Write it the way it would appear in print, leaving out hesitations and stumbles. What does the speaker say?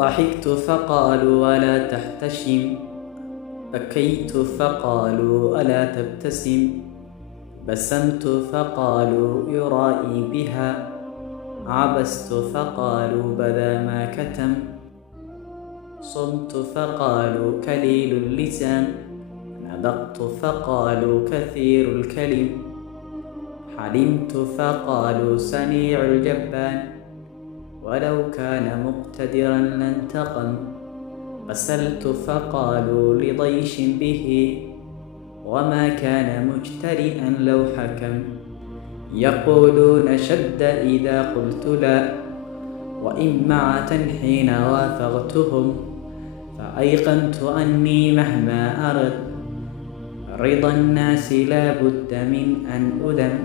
ضحكت فقالوا ألا تحتشم، بكيت فقالوا ألا تبتسم، بسمت فقالوا يرائي بها، عبست فقالوا بدا ما كتم، صمت فقالوا كليل اللسان، نطقت فقالوا كثير الكلم، حلمت فقالوا سنيع الجبان، ولو كان مقتدرا لانتقم، غسلت فقالوا لضيش به، وما كان مجترئا لو حكم، يقولون شد إذا قلت لا، وإمعة حين وافقتهم، فأيقنت أني مهما أردت رضا الناس لا بد من أن أذم.